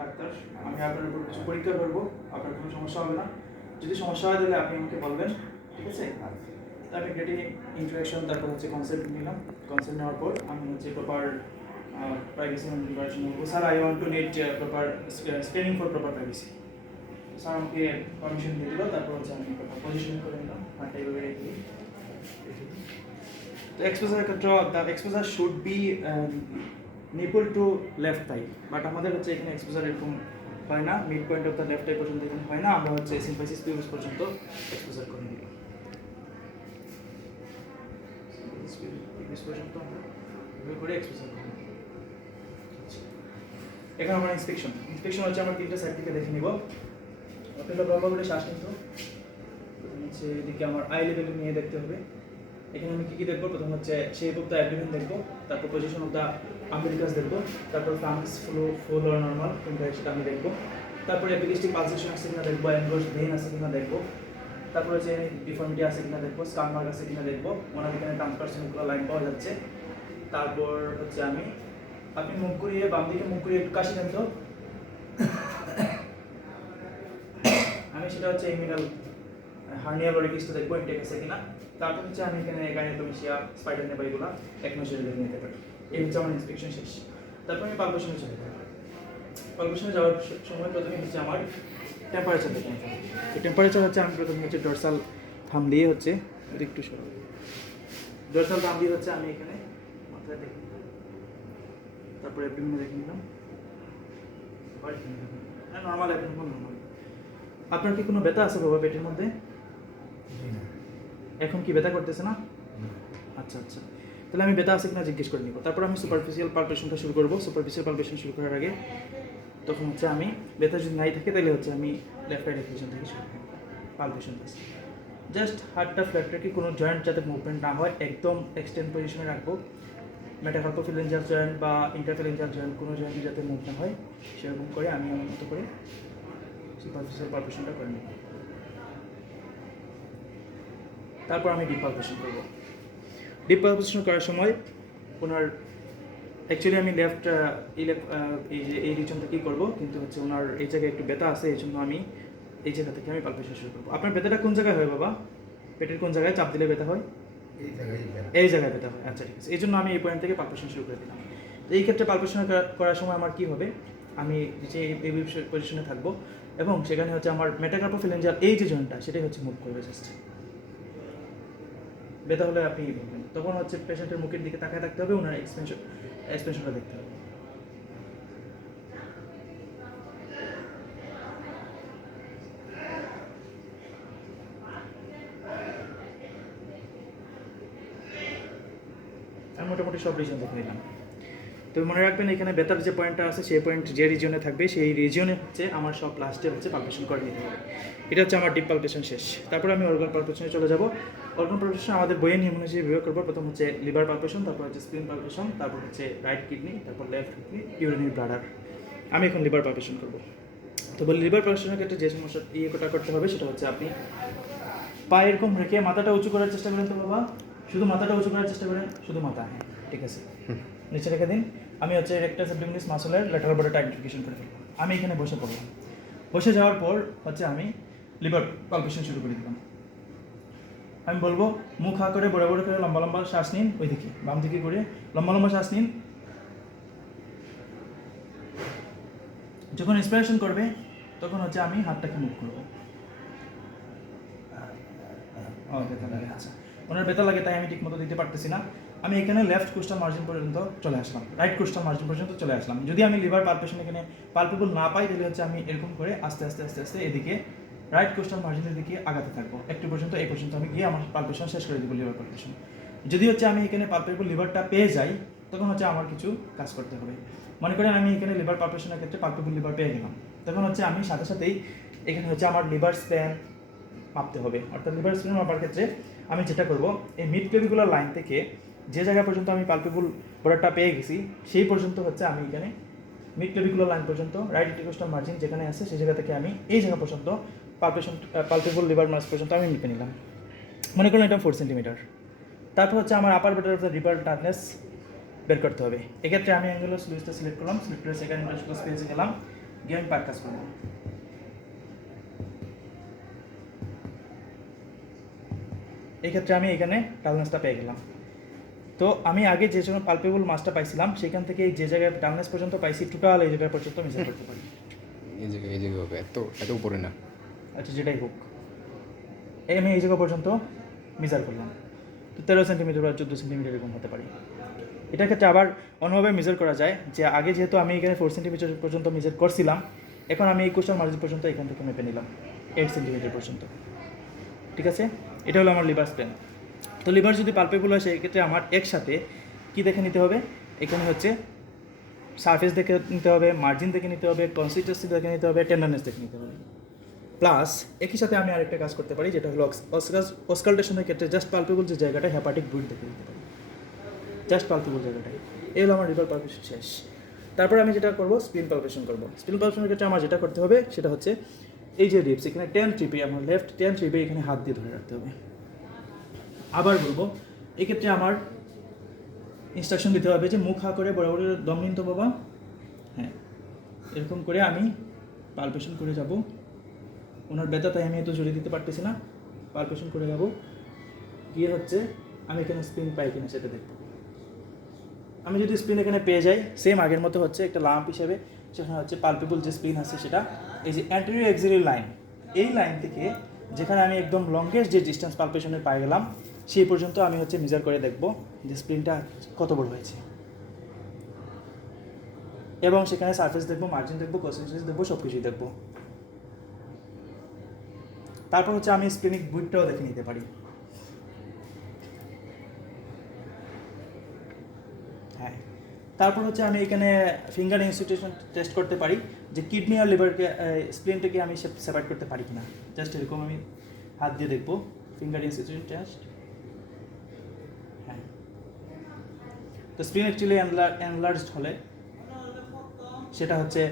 Doctor, আমি আপনার উপর কিছু পরীক্ষা করবো, আপনার কোনো সমস্যা হবে না। যদি সমস্যা হয় তাহলে আপনি আমাকে বলবেন, ঠিক আছে? আমি গ্রেটি ইন্ট্রোডাকশন, তারপর হচ্ছে কনসেপ্ট নিলাম। কনসেপ্ট নেওয়ার পর আমি হচ্ছে প্রপার প্রাইভেসি মেনটেন করবো। Sir, I want to need proper screening for proper privacy. Sir আমাকে পারমিশন দিয়ে দিল, তারপর হচ্ছে আমি পজিশন করে নিলাম, হাতটা এইভাবে রেখে দিই। তো এক্সপোজার ক্ষেত্রে the exposure should be nipple to left thigh, but আমাদের হচ্ছে এখানে এক্সপোজার এরকম হয় না, mid point of the left thigh পর্যন্ত এখানে হয় না, আমরা হচ্ছে সিম্পাইসিস পিউবিস পর্যন্ত এক্সপোজার করে নিই। পর্যন্ত আমরা করে এক্সপোজার করি। এখন আমার ইন্সপেকশন হচ্ছে আমার তিনটা সাইড থেকে দেখে নিব। আপনারা লম্বা করে শ্বাস নিতে হচ্ছে, এদিকে আমার আই লেভেলে নিয়ে দেখতে হবে। এখানে আমি কী কী দেখবো? প্রথম হচ্ছে শেপ অফ দ্য অ্যাবডোমেন দেখবো, তারপর পজিশন অফ দ্য আম্বিলিকাস দেখবো, তারপর ফাংস ফুল আর নর্মাল কোনটা সেটা আমি দেখবো, তারপরে এপিগেস্টিক পালসেশন আছে কিনা দেখবো, অ্যানগোস ভেইন আছে কিনা দেখবো, তারপরে যে ডিফর্মিটি আছে কিনা দেখবো, স্কার মার্ক আছে কিনা দেখবো, ওনার এখানে ট্রান্সপারেন্সিগুলো লাইন পাওয়া যাচ্ছে। তারপর হচ্ছে আপনি মুখ ঘুরিয়ে বাম দিকে মুখ ঘুরিয়ে একটু কাশি দেন তো। আমি সেটা হচ্ছে এমিনাল হার্নিয়া লরিকিসটা দেখবো ইনটেক আছে কিনা। তারপর হচ্ছে আমি এখানে গাইনোকোমেশিয়া, স্পাইডার নেবা এগুলো এক মাসের দেখে নিতে পারি। এই হচ্ছে আমার ইন্সপেকশন শেষ। তারপর আমি পালপেশনে চলে যাবো। পালপেশনে যাওয়ার সময় প্রথমে হচ্ছে আমার টেম্পারেচার দেখে নিতে হবে। তো টেম্পারেচার হচ্ছে আমি প্রথমে হচ্ছে ডরসাল থাম দিয়ে হচ্ছে একটু সরব, ডরসাল থাম দিয়ে হচ্ছে আমি এখানে মাথায় দেখে নিলাম, তারপরে বিভিন্ন দেখে নিলাম, নর্মাল এখন নর্মাল। আপনার কি কোনো ব্যথা আছে বাবা পেটের মধ্যে? এখন কি ব্যথা করতেছে না? আচ্ছা আচ্ছা, তাহলে আমি ব্যথা আছে কিনা জিজ্ঞেস করে নিব। তারপর আমি সুপারফিশিয়াল পালপেশনটা শুরু করবো। সুপারফিশিয়াল পালপেশন শুরু করার আগে তখন হচ্ছে আমি ব্যথা যদি নাই থাকে তাহলে হচ্ছে আমি লেফট রাইট এক্সপ্রেশন থেকে শুরু করবো পালপেশন টেস্ট। জাস্ট হার্টটা ফ্ল্যাট রেখে কোনো জয়েন্ট যাতে মুভমেন্ট না হয় একদম এক্সটেন্ড পজিশনে রাখবো। মেটাকার্পোফিলেঞ্জার জয়েন্ট বা ইন্টারফিলেঞ্জার জয়েন্ট কোনো জয়েন্টই যাতে মুভ না হয় সেরকম করে আমি আমার মতো করে সুপারফিশিয়াল পালপেশনটা করে নিব। তারপর আমি ডিপ পালপেশন করবো। ডিপ পালপেশন করার সময় ওনার অ্যাকচুয়ালি আমি লেফট এই রিজনটা কী করবো, কিন্তু হচ্ছে ওনার এই জায়গায় একটু ব্যথা আছে, এই জন্য আমি এই জায়গা থেকে আমি পালপেশন শুরু করবো। আপনার ব্যথাটা কোন জায়গায় হয় বাবা? পেটের কোন জায়গায় চাপ দিলে ব্যথা হয়? এই জায়গায় ব্যথা হয়। আচ্ছা ঠিক আছে, এই জন্য আমি এই পয়েন্ট থেকে পালপেশন শুরু করে দিলাম। তো এই ক্ষেত্রে পালপেশন করার সময় আমার কী হবে, আমি যে এই পজিশনে থাকবো এবং সেখানে হচ্ছে আমার মেটাকার্পোফিলেঞ্জার এই যে জয়েন্টটা সেটাই হচ্ছে মুভ করবে জাস্ট। ব্যথা হলে আপনি বলবেন, তখন হচ্ছে পেশেন্টের মুখের দিকে তাকায় থাকতে হবে, ওনার এক্সপ্রেশনটা দেখতে হবে। আমি মোটামুটি সব রিজন দেখে নিলাম। তো মনে রাখবেন এখানে ব্যথার যে পয়েন্টটা আছে সেই পয়েন্ট যে রিজনে থাকবে সেই রিজনে হচ্ছে আমার সব লাস্টে হচ্ছে পালপেশন করে নিতে হবে। এটা হচ্ছে আমার ডিপ পালপেশন শেষ। তারপরে আমি অর্গান পালপেশনে চলে যাব। অর্গান পালপেশন আমাদের বইয়ে নিয়ম অনুযায়ী বিভাগ করবো। প্রথম হচ্ছে লিভার পালপেশন, তারপর হচ্ছে স্প্লিন পালপেশন, তারপর হচ্ছে রাইট কিডনি, তারপর লেফট কিডনি, ইউরিনারি ব্লাডার। আমি এখন লিভার পালপেশন করবো। তো বলি লিভার পালপেশনের ক্ষেত্রে যে সমস্যা করতে হবে সেটা হচ্ছে আপনি পা এরকম রেখে মাথাটা উঁচু করার চেষ্টা করেন তো বাবা, শুধু মাথাটা উঁচু করার চেষ্টা করেন, শুধু মাথা। হ্যাঁ ঠিক আছে, নিচে রেখে দিন। আমি হচ্ছে রেক্টাস অ্যাবডোমিনালিস মাসলের ল্যাটারাল বডিটা আইডেন্টিফিকেশন করে ফেললাম। আমি এখানে বসে পড়লাম। বসে যাওয়ার পর হচ্ছে আমি লিভার পালপেশন শুরু করে দিলাম। আমি বলবো মুখ হা করে বড় বড় করে লম্বা লম্বা শ্বাস নিন, ওই দিকে বাম দিকে করে লম্বা লম্বা শ্বাস নিন। যখন ইন্সপিরেশন করবে তখন হচ্ছে আমি হাতটাকে মুভ করবো। ব্যথা লাগে, আচ্ছা ওনার ব্যথা লাগে তাই আমি ঠিক মতো দিতে পারতেছি না। আমি এখানে লেফট কোস্টাল মার্জিন পর্যন্ত চলে আসলাম, রাইট কোস্টাল মার্জিন পর্যন্ত চলে আসলাম। যদি আমি লিভার পালপেশন এখানে পালপেবল না পাই তাহলে হচ্ছে আমি এরকম করে আস্তে আস্তে আস্তে আস্তে এদিকে রাইট কোস্টাল মার্জিনের দিকে আগাতে থাকবো একটু পর্যন্ত, এই পর্যন্ত আমি গিয়ে আমার পালপেশন শেষ করে দেবো লিভার পালপেশন। যদি হচ্ছে আমি এখানে পালপেবল লিভারটা পেয়ে যাই তখন হচ্ছে আমার কিছু কাজ করতে হবে। মনে করেন আমি এখানে লিভার পালপেশনের ক্ষেত্রে পালপেবল লিভার পেয়ে গেলাম, তখন হচ্ছে আমি সাথে সাথেই এখানে হচ্ছে আমার লিভার স্প্যান মাপতে হবে। অর্থাৎ লিভার স্প্যান মাপার ক্ষেত্রে আমি যেটা করব, এই মিড ক্লেভিকুলার লাইন থেকে যে জায়গা পর্যন্ত আমি পালপেবল বর্ডারটা পেয়ে গেছি সেই পর্যন্ত হচ্ছে আমি এখানে মিড ক্লেভিকুলার লাইন পর্যন্ত রাইট ইন্টিকোস্টাল মার্জিন যেখানে আছে সেই জায়গা থেকে আমি এই জায়গা পর্যন্ত পালপেবল লিভার মাস পর্যন্ত আমি মেপে নিলাম। মনে করুন এটা 4 সেন্টিমিটার। তারপর হচ্ছে আমার upper border of the liver dullness বের করতে হবে। এক্ষেত্রে আমি অ্যাঙ্গুলার স্লুইসটা সিলেক্ট করলাম, সিলেক্ট করে সেকেন্ড ইন্টারস্কোপ স্পেসে গেলাম, গিয়ে আমি পার্কাস করবো। এই ক্ষেত্রে আমি এখানে ডালনেসটা পেয়ে গেলাম। তো আমি আগে যে জন্য পালপেবল মাছটা পাইছিলাম সেখান থেকে যে জায়গায় ডালনেস পর্যন্ত পাইছি টোটাল এই জায়গা পর্যন্ত মেজার করতে পারি। এই জায়গায় হবে এত উপরে না। আচ্ছা, যেটাই হোক, আমি এই জায়গা পর্যন্ত মেজার করলাম। তো 13 সেন্টিমিটার বা 14 সেন্টিমিটার এরকম হতে পারে। এটার ক্ষেত্রে আবার অন্যভাবে মেজার করা যায়, যে আগে যেহেতু আমি এখানে 4 সেন্টিমিটার পর্যন্ত মেজার করছিলাম, এখন আমি এই কোস্টাল মার্জিন পর্যন্ত এখান থেকে মেপে নিলাম 8 সেন্টিমিটার পর্যন্ত। ঠিক আছে, এটা হলো আমার লিভার স্প্যান। তো লিভার যদি পালপেবল হয় সেক্ষেত্রে আমার একসাথে কী দেখে নিতে হবে, এখানে হচ্ছে সারফেস দেখে নিতে হবে, মার্জিন দেখে নিতে হবে, কনসিস্টেন্সি দেখে নিতে হবে, টেন্ডারনেস দেখে নিতে হবে। প্লাস একই সাথে আমি আরেকটা কাজ করতে পারি, যেটা হলো অসকালটেশনের ক্ষেত্রে জাস্ট পালপেবল যে জায়গাটা হেপাটিক ব্রুড দেখে নিতে পারি, জাস্ট পালপেবল জায়গাটাই। এই হলো আমার লিভার পালপেশন শেষ। তারপর আমি যেটা করবো, স্প্লিন পালপেশন করবো। স্প্লিন পালপেশনের ক্ষেত্রে আমার যেটা করতে হবে সেটা হচ্ছে এই যে রিপস, এখানে 10 ট্রিপে আমার লেফট 10 ট্রিপে এখানে হাত দিয়ে ধরে রাখতে হবে। আবার বলবো, এক্ষেত্রে আমার ইনস্ট্রাকশন দিতে হবে যে মুখ হা করে বড় বড় দম নিন তো বাবা। হ্যাঁ, এরকম করে আমি পালপেশন করে যাব। ওনার ব্যথা তাই আমি এত জোরে দিতে পারতেছি না, পালপেশন করে যাব। গিয়ে হচ্ছে আমি এখানে স্প্লিন পাই কিনা সেটা দেখব। আমি যদি স্প্লিন এখানে পেয়ে যাই, সেম আগের মতো হচ্ছে একটা লাম্প হিসেবে, সেখানে হচ্ছে পালপেবল যে স্প্লিন আছে সেটা এই যে অ্যান্টেরিয়র এক্সিলারি লাইন, এই লাইন থেকে যেখানে আমি একদম লংগেস্ট যে ডিস্টেন্স পালপেশনে পাই গেলাম সেই পর্যন্ত আমি হচ্ছে মেজার করে দেখব যে স্প্লিনটা কত বড় হয়েছে, এবং সেখানে সারফেস দেখবো, মার্জিন দেখবো, কনসিস্টেন্সি দেখবো, সব কিছুই দেখবো। তারপর হচ্ছে আমি স্প্লিনিক বুইডটাও দেখে নিতে পারি। হ্যাঁ, তারপর হচ্ছে আমি এখানে ফিঙ্গার ইনস্টিটিউশন টেস্ট করতে পারি যে কিডনি আর লিভারকে স্প্লিনটাকে আমি সেপারেট করতে পারি কিনা। জাস্ট এরকম আমি হাত দিয়ে দেখবো, ফিঙ্গার ইনস্টিটিউশন টেস্ট। হ্যাঁ, তো স্প্লিন অ্যাকচুয়ালি এনলার্জড হলে সেটা হচ্ছে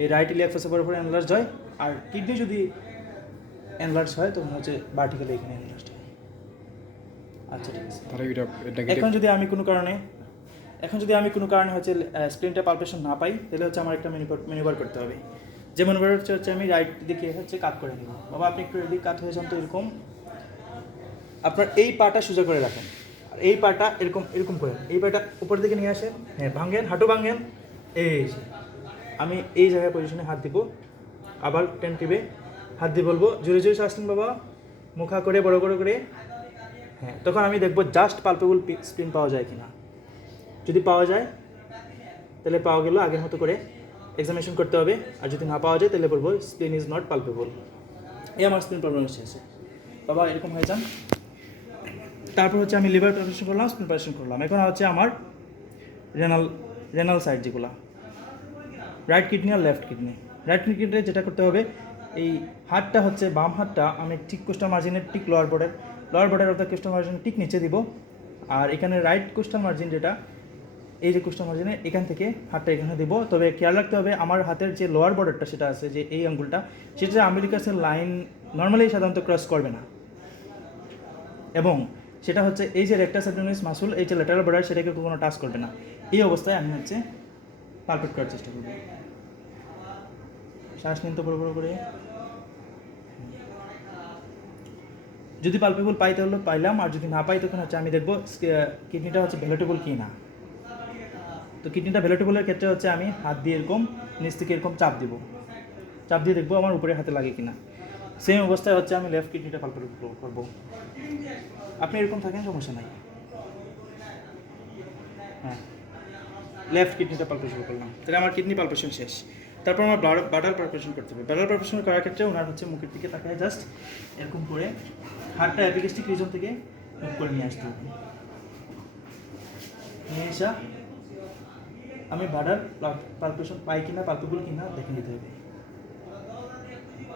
এই রাইট ইলিয়াক ফেসের উপর এনলার্জ হয়, আর কিডনি যদি এনলার্জ হয় তখন হচ্ছে ভার্টিক্যালি এখানে এনলার্জ হয়। আচ্ছা, ঠিক আছে। তাহলে এখন যদি আমি কোনো কারণে হচ্ছে স্প্লিনটা পালপেশন না পাই, তাহলে হচ্ছে আমার একটা ম্যানুভার করতে হবে। যে ম্যানুভার হচ্ছে আমি রাইট দিকে হচ্ছে কাট করে নেব। বাবা আপনি একটু এদিকে কাট হয়ে যান তো, এরকম আপনার এই পাটা সোজা করে রাখেন, আর এই পাটা এরকম এরকম করে, এই পাটা উপর দিকে নিয়ে আসেন। হ্যাঁ, ভাঙেন, হাঁটু ভাঙেন। এই আমি এই জায়গায় পজিশনে হাত দিব, আবার টেন টিপে হাত দিয়ে বলবো জোরে জোরে শ্বাস নিন বাবা, মুখা করে বড় বড় করে। হ্যাঁ, তখন আমি দেখবো জাস্ট পালপেবল স্প্লিন পাওয়া যায় কিনা। যদি পাওয়া যায় তাহলে পাওয়া গেল, আগের মতো করে এক্সামিনেশন করতে হবে। আর যদি না পাওয়া যায় তাহলে বলবো স্প্লিন ইজ নট পালপেবল। এই আমার স্প্লিন প্রবলেম শেষে বাবা এরকম হয়ে যান। তারপর হচ্ছে আমি লিভার পালপেশন করলাম, স্প্লিন পালপেশন করলাম। এখন হচ্ছে আমার রেনাল সাইড যেগুলো, রাইট কিডনি আর লেফট কিডনি। রাইট কিডনিতে যেটা করতে হবে, এই হাতটা হচ্ছে বাম হাতটা আমি ঠিক কোস্টাল মার্জিনের ঠিক লোয়ার বর্ডার অর্থাৎ কোস্টাল মার্জিনের ঠিক নিচে দিব। আর এখানে রাইট কোস্টাল মার্জিন যেটা, এই যে কোস্টাল মার্জিনে এখান থেকে হাতটা এখানে দেবো। তবে খেয়াল রাখতে হবে আমার হাতের যে লোয়ার বর্ডারটা সেটা আছে, যে এই আঙ্গুলটা, সেটা আমেরিকাসের লাইন নর্মালি সাধারণত ক্রস করবে না, এবং সেটা হচ্ছে এই যে রেক্টাস অ্যাবডোমিনালিস মাসল, এই যে ল্যাটারাল বর্ডার, সেটাকে কোনো টাচ করবে না। এই অবস্থায় আমি হচ্ছে পালপেট করার চেষ্টা করব। শ্বাস নিন তো বড় বড় করে। যদি পালপেবল পাই তাহলে পাইলাম, আর যদি না পাই তখন হচ্ছে আমি দেখবো কিডনিটা হচ্ছে ভ্যালুটেবল কি না। তো কিডনিটা ভ্যালুটেবলের ক্ষেত্রে হচ্ছে আমি হাত দিয়ে এরকম নিচ থেকে এরকম চাপ দিয়ে দেখবো আমার উপরে হাতে লাগে কিনা। সেম অবস্থায় হচ্ছে আমি লেফট কিডনিটা পালপেবল করবো। আপনি এরকম থাকেন, সমস্যা নাই। হ্যাঁ, লেফট কিডনিটা পালপেশন করলাম, তাহলে আমার কিডনি পালপেশন শেষ। তারপর আমার ব্লাডার পালপেশন করতে হবে। ব্লাডার পালপেশন করার ক্ষেত্রে ওনার হচ্ছে মুখের দিকে তাকায় জাস্ট এরকম করে হাতটা অ্যাপিগাস্টিক রিজন থেকে মুখ করে নিয়ে আসতে হবে। নিয়ে আসা আমি ব্লাডার পালপেশন পাই কিনা, পালপেবল কিনা দেখে নিতে হবে।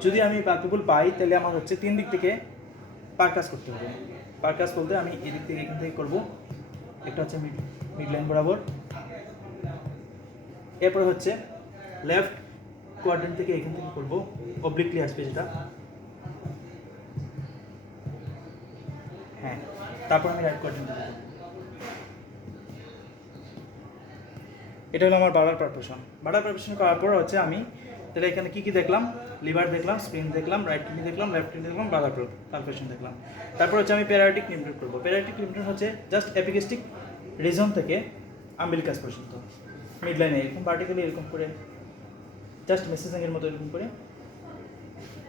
যদি আমি পালপেবল পাই তাহলে আমার হচ্ছে 3 দিক থেকে পারকাস করতে হবে। পারকাস বলতে আমি এদিক থেকে এখান থেকে করবো, একটা হচ্ছে মিড লাইন বরাবর, এরপরে হচ্ছে লেফট কোয়াড্রেন্ট থেকে এখান থেকে করবো, অবলিকলি আসবে যেটা। হ্যাঁ, তারপর আমি রাইট কোয়াড্রেন্ট থেকে করবো। এটা হলো আমার বার্ডার পারপেশন করার পর হচ্ছে আমি তাহলে এখানে কি কি দেখলাম? লিভার দেখলাম, স্প্রিন দেখলাম, রাইট কিডনি দেখলাম, লেফট কিডনি দেখলাম, ব্রাদার পালপেশন দেখলাম। তারপর হচ্ছে আমি প্যারাটিক লিম্ফ নোড করবো। প্যারাটিক লিম্ফ নোড হচ্ছে জাস্ট এপিগেস্টিক রিজন থেকে আম্বিলিকাস পর্যন্ত মিড লাইনে এরকম ভার্টিক্যালি এরকম করে জাস্ট মেসেজিংয়ের মতো এরকম করে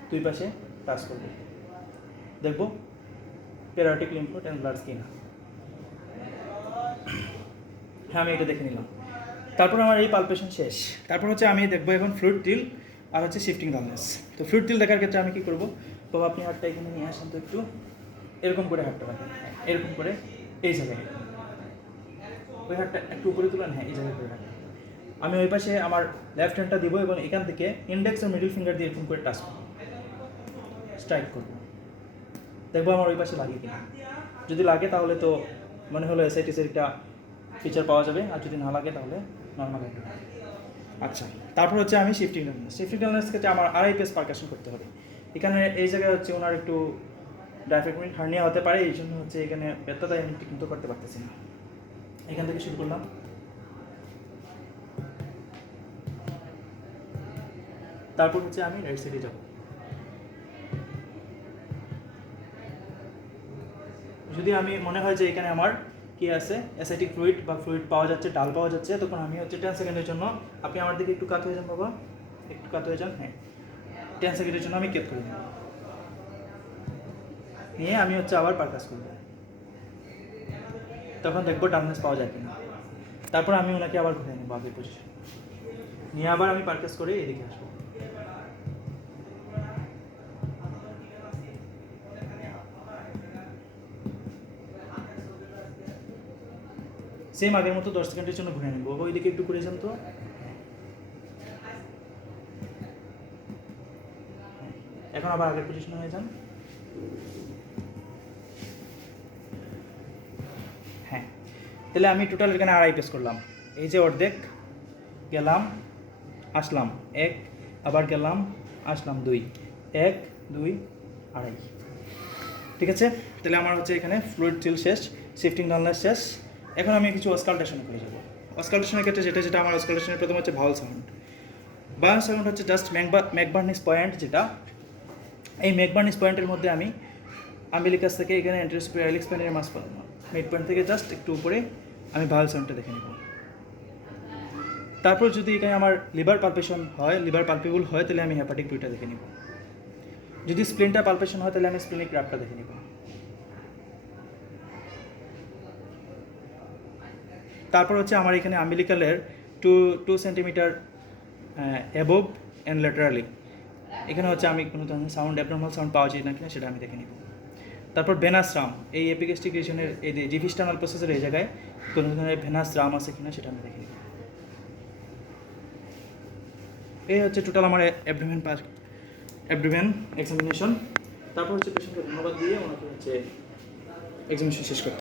দুই পাশে টাচ করবো, দেখবো প্যারাটিক লিম্ফ নোড অ্যান্ড ব্লাড কিনা। হ্যাঁ, আমি এটা দেখে নিলাম। তারপর আমার এই পালপেশন শেষ। তারপর হচ্ছে আমি দেখবো এখন ফ্লুইড টিল আর হচ্ছে শিফটিং ডালনেস। তো ফ্লুইড টিল দেখার ক্ষেত্রে আমি কী করবো? বাবা আপনি হাতটা এখানে নিয়ে আসেন তো একটু, এরকম করে হাতটা রাখেন, এরকম করে এই জায়গায়, ওই হাতটা একটু উপরে তুলেন, হ্যাঁ এই জায়গায় করে রাখেন। আমি ওই পাশে আমার লেফট হ্যান্ডটা দিব এবং এখান থেকে ইন্ডেক্স আর মিডল ফিঙ্গার দিয়ে এরকম করে টাচ করবো, স্ট্রাইক করবো, দেখবো আমার ওই পাশে লাগে কিনা। যদি লাগে তাহলে তো মনে হলো এসআইটিসের একটা ফিচার পাওয়া যাবে, আর যদি না লাগে তাহলে নর্মাল হবে। আচ্ছা, তারপর হচ্ছে আমি শিফটিং ডালনেস। শিফটিং ডালনেস ক্ষেত্রে আমার আড়াই পেস পারকাশন করতে হবে। এখানে এই জায়গায় হচ্ছে ওনার একটু ডায়াফ্রাগমেটিক হার্নিয়া হতে পারে, এই জন্য হচ্ছে এখানে ব্যথাটা আমি ঠিক মতো করতে পারতেছি না। এখান থেকে শুরু করলাম, তারপর হচ্ছে আমি রাইট সাইডে যাব। যদি আমি মনে হয় যে এখানে আমার কি আছে অ্যাসিটিক ফ্লুইড বা ফ্লুইড পাওয়া যাচ্ছে, ডাল পাওয়া যাচ্ছে, তখন আমি হচ্ছে 10 সেকেন্ডের জন্য, আপনি আমার দিকে একটু কাত হয়ে যান বাবা, একটু কাত হয়ে যান, হ্যাঁ 10 সেকেন্ডের জন্য আমি কেপ করে নেব, নিয়ে আমি হচ্ছে আবার পারকাস করব, তখন দেখবো ডালনেস পাওয়া যায় কিনা। তারপর আমি ওনাকে আবার ঘুরে নেবো আগের পজিশন, নিয়ে আবার আমি পারকাস করে এদিকে আসবো। সেম আগের মতো 10 সেকেন্ডের জন্য ঘুরে নেবো, ওইদিকে একটু ঘুরে যান তো, এখন আবার আগের পজিশনে হয়ে যান। হ্যাঁ, তাহলে আমি টোটাল এখানে আড়াই পেস করলাম। এই যে অর্ধেক, গেলাম আসলাম 1, আবার গেলাম আসলাম 2, 1 2 আড়াই। ঠিক আছে, তাহলে আমার হচ্ছে এখানে ফ্লুইড টিল শেষ, শিফটিং ডালনেস শেষ। এখন আমি কিছু অস্কালটেশনে করে যাবো। অস্কালটেশনের ক্ষেত্রে যেটা আমার অস্কালটেশনের প্রথম হচ্ছে ভাওয়াল সাউন্ড। ভাওয়াল সাউন্ড হচ্ছে জাস্ট ম্যাকবার্নিস পয়েন্ট, যেটা এই ম্যাকবার্নিস পয়েন্টের মধ্যে আমি আম্বিলিকাস থেকে এখানে এন্টেরোস্পিয়ালিক স্পাইনের মিড পয়েন্ট থেকে জাস্ট একটু উপরে আমি ভাওয়াল সাউন্ডটা দেখে নেব। তারপর যদি এখানে আমার লিভার পালপেশন হয়, লিভার পালপেবল হয়, তাহলে আমি হেপাটিক দুইটা দেখে নিব। যদি স্প্লিনটা পালপেশন হয় তাহলে আমি স্প্লিনিক গ্রাফটা দেখে নিব। তারপর হচ্ছে আমার এখানে আম্বিলিকালের 2 সেন্টিমিটার অ্যাবোভ অ্যান্ড ল্যাটারালি, এখানে হচ্ছে আমি কোনো ধরনের সাউন্ড অ্যাবনর্মাল সাউন্ড পাওয়া যায় না কিনা সেটা আমি দেখে নিব। তারপর ভেনাস রাম, এই এপিগেস্টিক রিজনের এই যে জিভিস্টানাল প্রসেসের এই জায়গায় কোনো ধরনের ভেনাস রাম আছে কিনা সেটা আমি দেখে নিব। এই হচ্ছে টোটাল আমার অ্যাবডোমেন এক্সামিনেশন। তারপর হচ্ছে পেশেন্টকে ধন্যবাদ দিয়ে ওনাকে হচ্ছে এক্সামিনেশন শেষ করতে